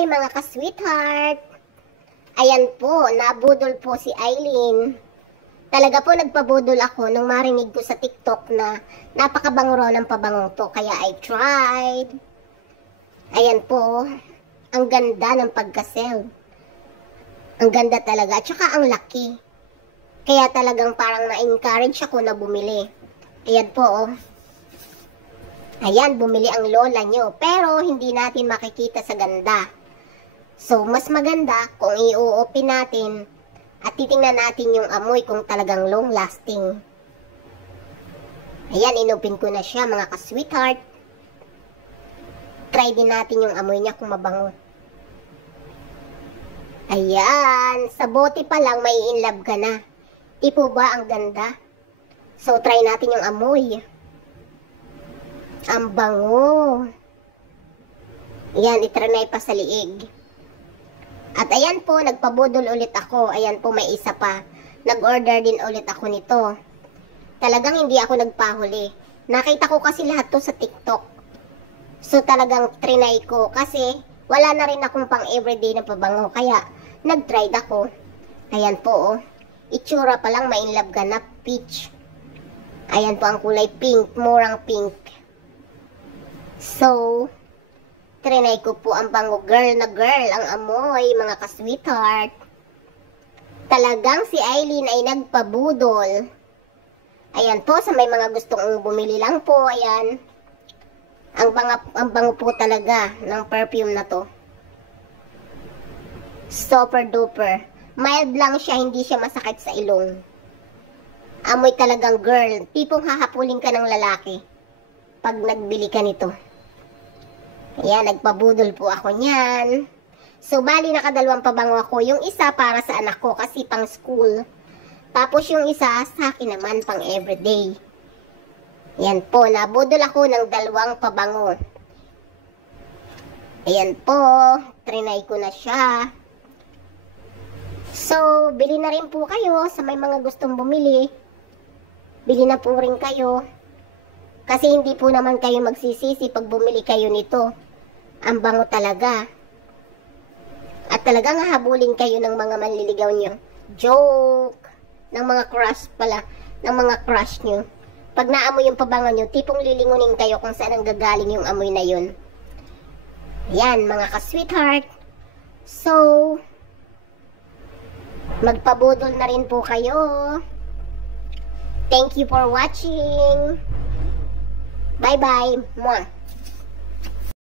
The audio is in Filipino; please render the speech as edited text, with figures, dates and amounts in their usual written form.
Hi mga ka-sweetheart! Ayan po, nabudol po si Aileen. Talaga po nagpabudol ako nung marinig ko sa TikTok na napakabango raw ng pabangong to. Kaya I tried. Ayan po, ang ganda ng pagka-sell. Ang ganda talaga, at saka ang laki. Kaya talagang parang na-encourage ako na bumili. Ayan po oh. Ayan, bumili ang lola nyo. Pero, hindi natin makikita sa ganda. So, mas maganda kung i-open natin at titingnan natin yung amoy kung talagang long lasting. Ayan, inopen ko na siya mga ka-sweetheart. Try din natin yung amoy niya kung mabango. Ayan, sa bote pa lang may in love ka na. Di po ba ang ganda? So, try natin yung amoy. Ang bango. Ayan, itranay pa sa liig. At ayan po, nagpabudol ulit ako. Ayan po, may isa pa. Nag-order din ulit ako nito. Talagang hindi ako nagpahuli. Nakita ko kasi lahat to sa TikTok. So talagang trinay ko. Kasi wala na rin akong pang everyday na pabango. Kaya nag-tried ako. Ayan po, oh. Itsura pa lang, ma-inlove ka na. Peach. Ayan po ang kulay pink. Murang pink. So, trinay ko po ang bango. Girl na girl ang amoy, mga ka-sweetheart. Talagang si Aileen ay nagpabudol. Ayan po, sa may mga gustong bumili lang po, ayan. Ang bango po talaga ng perfume na to. Super duper. Mild lang siya, hindi siya masakit sa ilong. Amoy talagang girl. Tipong hahapulin ka ng lalaki pag nagbili ka nito. Ayan, nagpabudol po ako niyan. So, bali nakadalawang pabango ako. Yung isa para sa anak ko kasi pang school. Tapos yung isa sa akin naman pang everyday. Ayan po, nabudol ako ng dalawang pabango. Ayan po, trinay ko na siya. So, bili na rin po kayo sa may mga gustong bumili. Bili na po rin kayo. Kasi hindi po naman kayo magsisisi pag bumili kayo nito. Ang bango talaga. At talagang hahabulin kayo ng mga manliligaw nyo. Joke! Ng mga crush pala. Ng mga crush nyo. Pag naamoy yung pabango nyo, tipong lilingunin kayo kung saan ang gagaling yung amoy na yun. Yan, mga ka-sweetheart. So, magpabudol na rin po kayo. Thank you for watching. Bye-bye. Mwah.